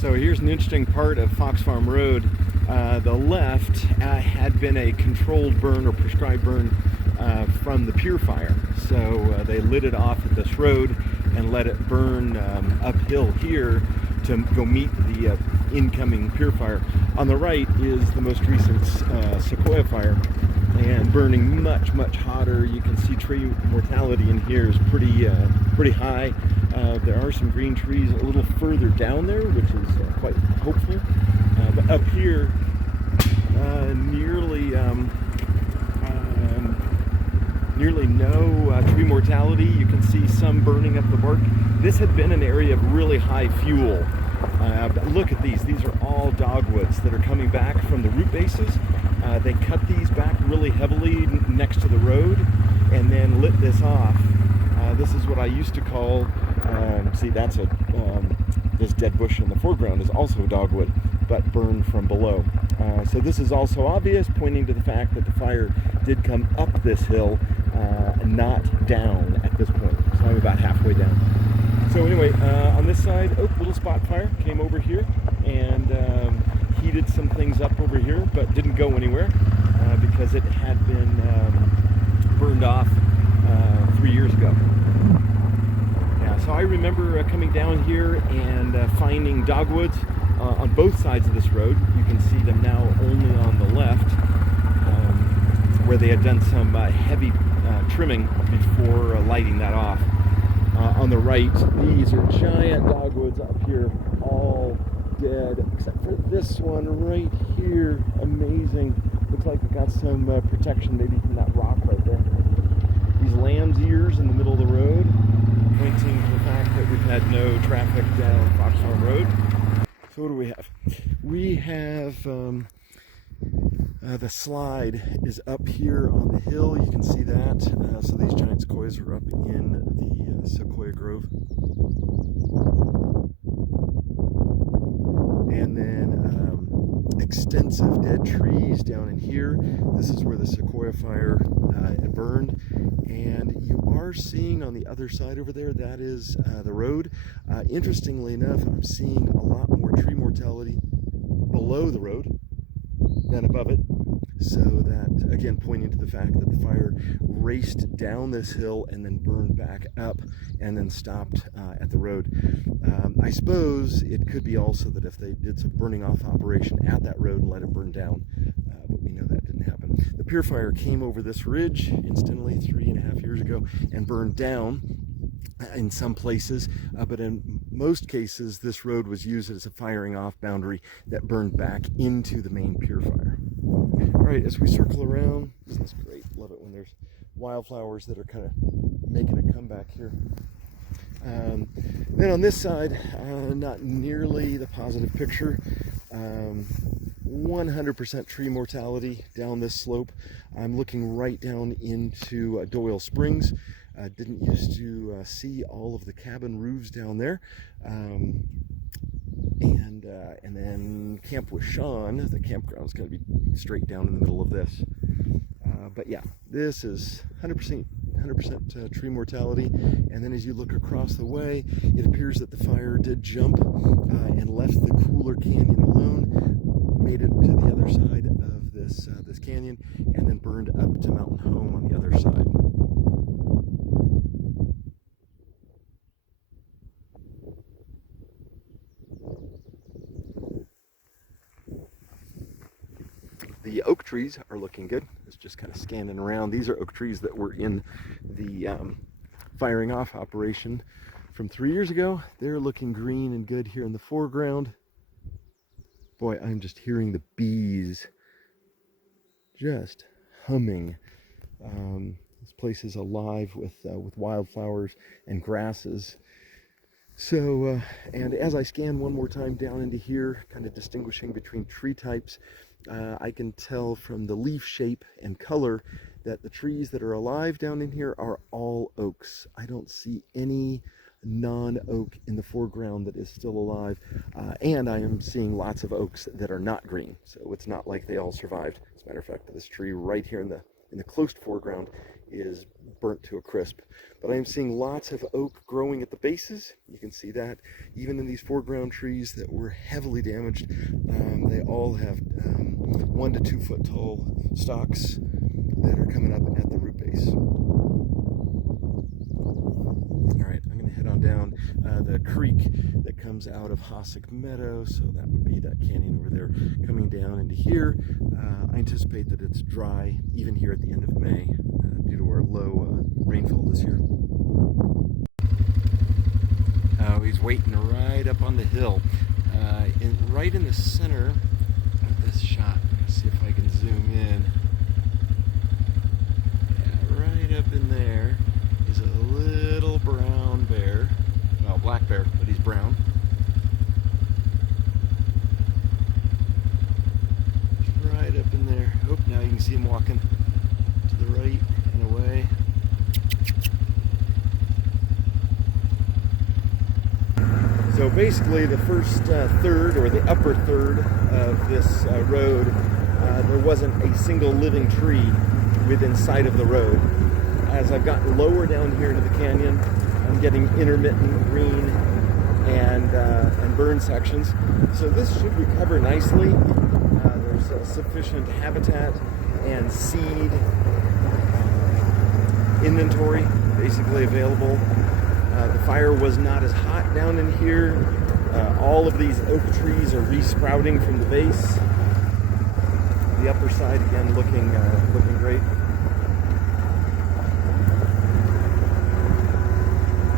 So here's an interesting part of Fox Farm Road. The left had been a controlled burn or prescribed burn from the Pure Fire. So they lit it off at this road and let it burn uphill here to go meet the incoming Pure Fire. On the right is the most recent Sequoia fire, and burning much hotter. You can see tree mortality in here is pretty high. There are some green trees a little further down there, which is quite hopeful. But up here, nearly no tree mortality. You can see some burning up the bark. This had been an area of really high fuel. But look at these. These are all dogwoods that are coming back from the root bases. They cut these back really heavily next to the road and then lit this off. This is what I used to call, see, that's this dead bush in the foreground is also dogwood, but burned from below. So this is also obvious, pointing to the fact that the fire did come up this hill, not down at this point. So I'm about halfway down. So anyway, on this side, little spot fire came over here and heated some things up over here, but didn't go anywhere because it had been burned off 3 years ago. Yeah, so I remember coming down here and finding dogwoods on both sides of this road. You can see them now only on the left, where they had done some heavy trimming before lighting that off. On the right, these are giant dogwoods up here, all dead, except for this one right here. Amazing. Looks like it got some protection maybe from that rock right there. These lamb's ears in the middle of the road, pointing to the fact that we've had no traffic down Fox Farm Road. So what do we have? We have the slide is up here on the hill. You can see that. So these giant sequoias are up in the Sequoia Grove. And then extensive dead trees down in here. This is where the Sequoia fire had burned. And you are seeing on the other side over there, that is the road. Interestingly enough, I'm seeing a lot more tree mortality below the road than above it. So that, again, pointing to the fact that the fire raced down this hill and then burned back up and then stopped at the road. I suppose it could be also that if they did some burning off operation at that road and let it burn down, but we know that didn't happen. The Pure Fire came over this ridge instantly 3.5 years ago and burned down in some places, but in most cases this road was used as a firing off boundary that burned back into the main Pure Fire. All right, as we circle around, this is great. Love it when there's wildflowers that are kind of making a comeback here. Then on this side, not nearly the positive picture. 100% tree mortality down this slope. I'm looking right down into Doyle Springs. Didn't used to see all of the cabin roofs down there. And then Camp with Sean, the campground is going to be straight down in the middle of this. But yeah, this is 100% tree mortality. And then as you look across the way, it appears that the fire did jump and left the cooler canyon alone, made it to the other side of this canyon, and then burned up to Mountain Home on the other side. The oak trees are looking good. It's just kind of scanning around. These are oak trees that were in the firing off operation from 3 years ago. They're looking green and good here in the foreground. Boy, I'm just hearing the bees just humming. This place is alive with wildflowers and grasses. So, and as I scan one more time down into here, kind of distinguishing between tree types, I can tell from the leaf shape and color that the trees that are alive down in here are all oaks. I don't see any non-oak in the foreground that is still alive, and I am seeing lots of oaks that are not green, so it's not like they all survived. As a matter of fact, this tree right here in the close foreground is burnt to a crisp. But I'm seeing lots of oak growing at the bases. You can see that even in these foreground trees that were heavily damaged, they all have 1 to 2 foot tall stalks that are coming up at the root base. All right, I'm gonna head on down the creek that comes out of Hossack Meadow, so that would be that canyon over there coming down into here. I anticipate that it's dry even here at the end of May due to our low rainfall this year. Oh, he's waiting right up on the hill. Right in the center of this shot, let's see if I can zoom in. Yeah, right up in there is a little brown bear. Well, black bear, but he's brown. Right up in there. Oh, now you can see him walking to the right and away. So basically the first third, or the upper third of this road, there wasn't a single living tree within sight of the road. As I've gotten lower down here into the canyon, I'm getting intermittent green and burn sections. So this should recover nicely. There's sufficient habitat and seed inventory basically available. The fire was not as hot down in here. All of these oak trees are resprouting from the base. The upper side again looking great.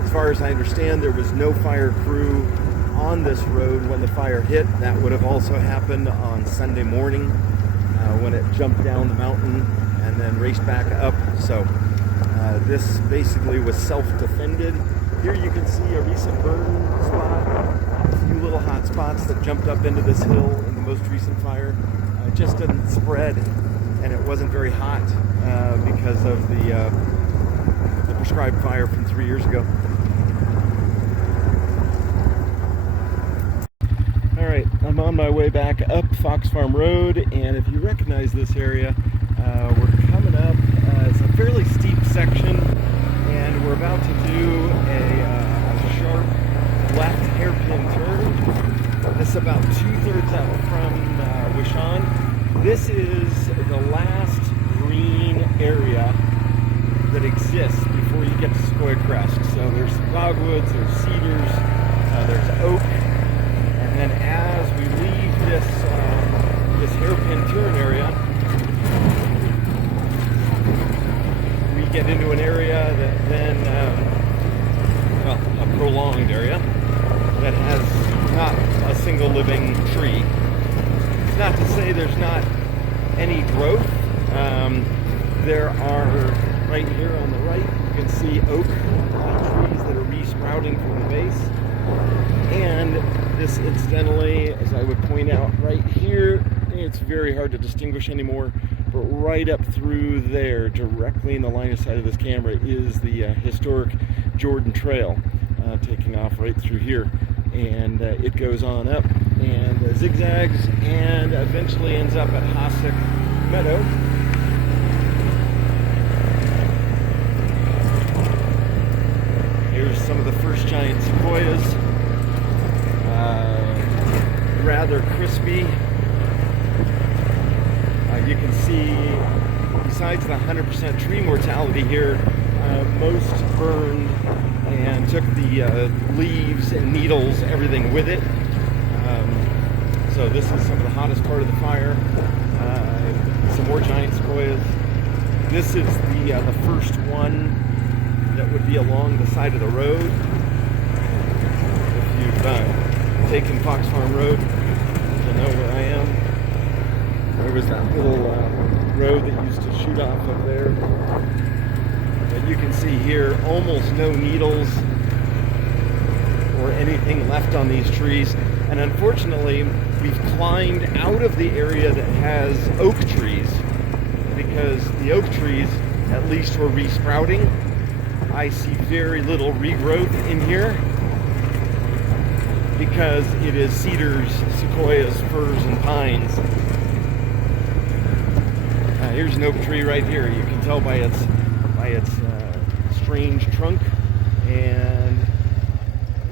As far as I understand, there was no fire crew on this road when the fire hit. That would have also happened on Sunday morning when it jumped down the mountain and then raced back up. So this basically was self-defended. Here you can see a recent burn spot, a few little hot spots that jumped up into this hill in the most recent fire. It just didn't spread, and it wasn't very hot because of the prescribed fire from 3 years ago. All right, I'm on my way back up Fox Farm Road, and if you recognize this area, we're coming up. It's a fairly steep section, and we're about to do a sharp left hairpin turn. This is about 2/3 out from Wishon. This is the last green area that exists before you get to Sequoia Crest. So there's dogwoods, there's cedars, there's oak, and then as we leave this hairpin turn area, we get into an area that then, a prolonged area that has not a single living tree. It's not to say there's not any growth. There are, right here on the right, you can see oak trees that are resprouting from the base. And this, incidentally, as I would point out right here, it's very hard to distinguish anymore, but right up through there, directly in the line of sight of this camera, is the historic Jordan Trail, taking off right through here. And it goes on up and zigzags and eventually ends up at Hossack Meadow. Here's some of the first giant sequoias, rather crispy. You can see, besides the 100% tree mortality here, most burned and took the leaves and needles, everything with it. So this is some of the hottest part of the fire. Some more giant sequoias. This is the first one that would be along the side of the road. If you've taken Fox Farm Road, you'll know where I am. There was that little road that used to shoot off up there. But you can see here almost no needles or anything left on these trees. And unfortunately, we've climbed out of the area that has oak trees because the oak trees at least were resprouting. I see very little regrowth in here because it is cedars, sequoias, firs, and pines. Here's an oak tree right here. You can tell by its by its strange trunk. And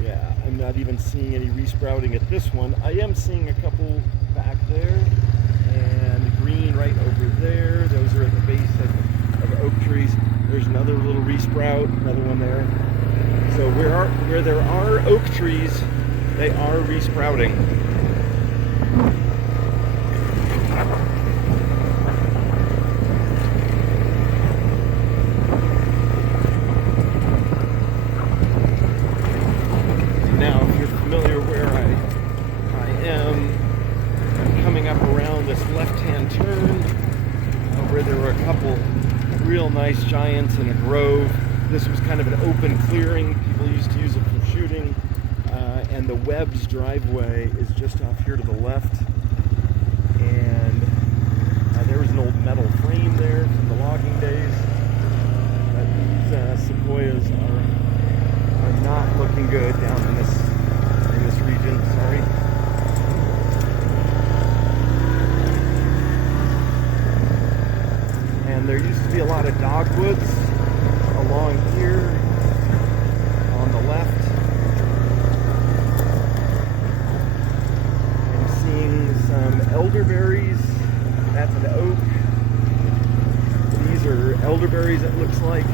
yeah, I'm not even seeing any resprouting at this one. I am seeing a couple back there, and green right over there. Those are at the base of oak trees. There's another little resprout, another one there. So where there are oak trees, they are resprouting. Now, if you're familiar where I am, I'm coming up around this left-hand turn where there were a couple real nice giants in a grove. This was kind of an open clearing. People used to use it for shooting. And the Webb's driveway is just off here to the left. And there was an old metal frame there from the logging days. These sequoias are not looking good down in this region. Sorry. And there used to be a lot of dogwoods along here on the left. I'm seeing some elderberries. That's an oak. These are elderberries, it looks like.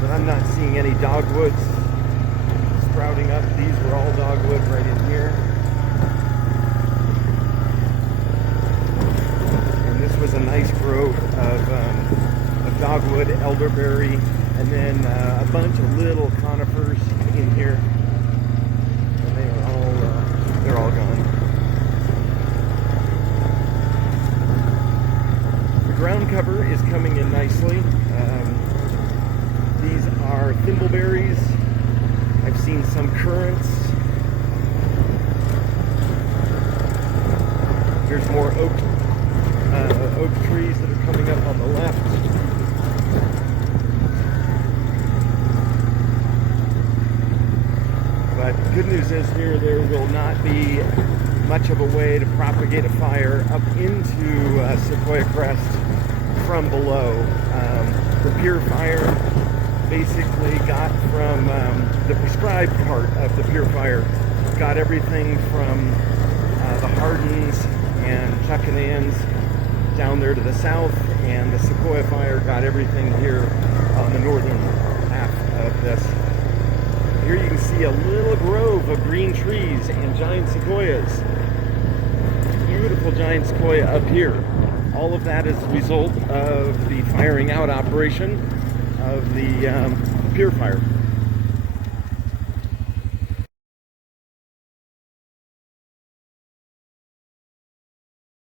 But I'm not seeing any dogwoods sprouting up. These were all dogwood right in here. And this was a nice grove of dogwood, elderberry, and then a bunch of little conifers in here. And they're all gone. The ground cover is coming in nicely. These are thimbleberries. I've seen some currants. There's more oak trees that are coming up on the left. But the good news is here there will not be much of a way to propagate a fire up into Sequoia Crest from below. The Pier Fire basically got from the prescribed part of the Pier Fire, got everything from the Hardins and Chuckanans down there to the south, and the Sequoia Fire got everything here on the northern half of this. Here you can see a little grove of green trees and giant sequoias. Beautiful giant sequoia up here. All of that is a result of the firing out operation of the Pier Fire.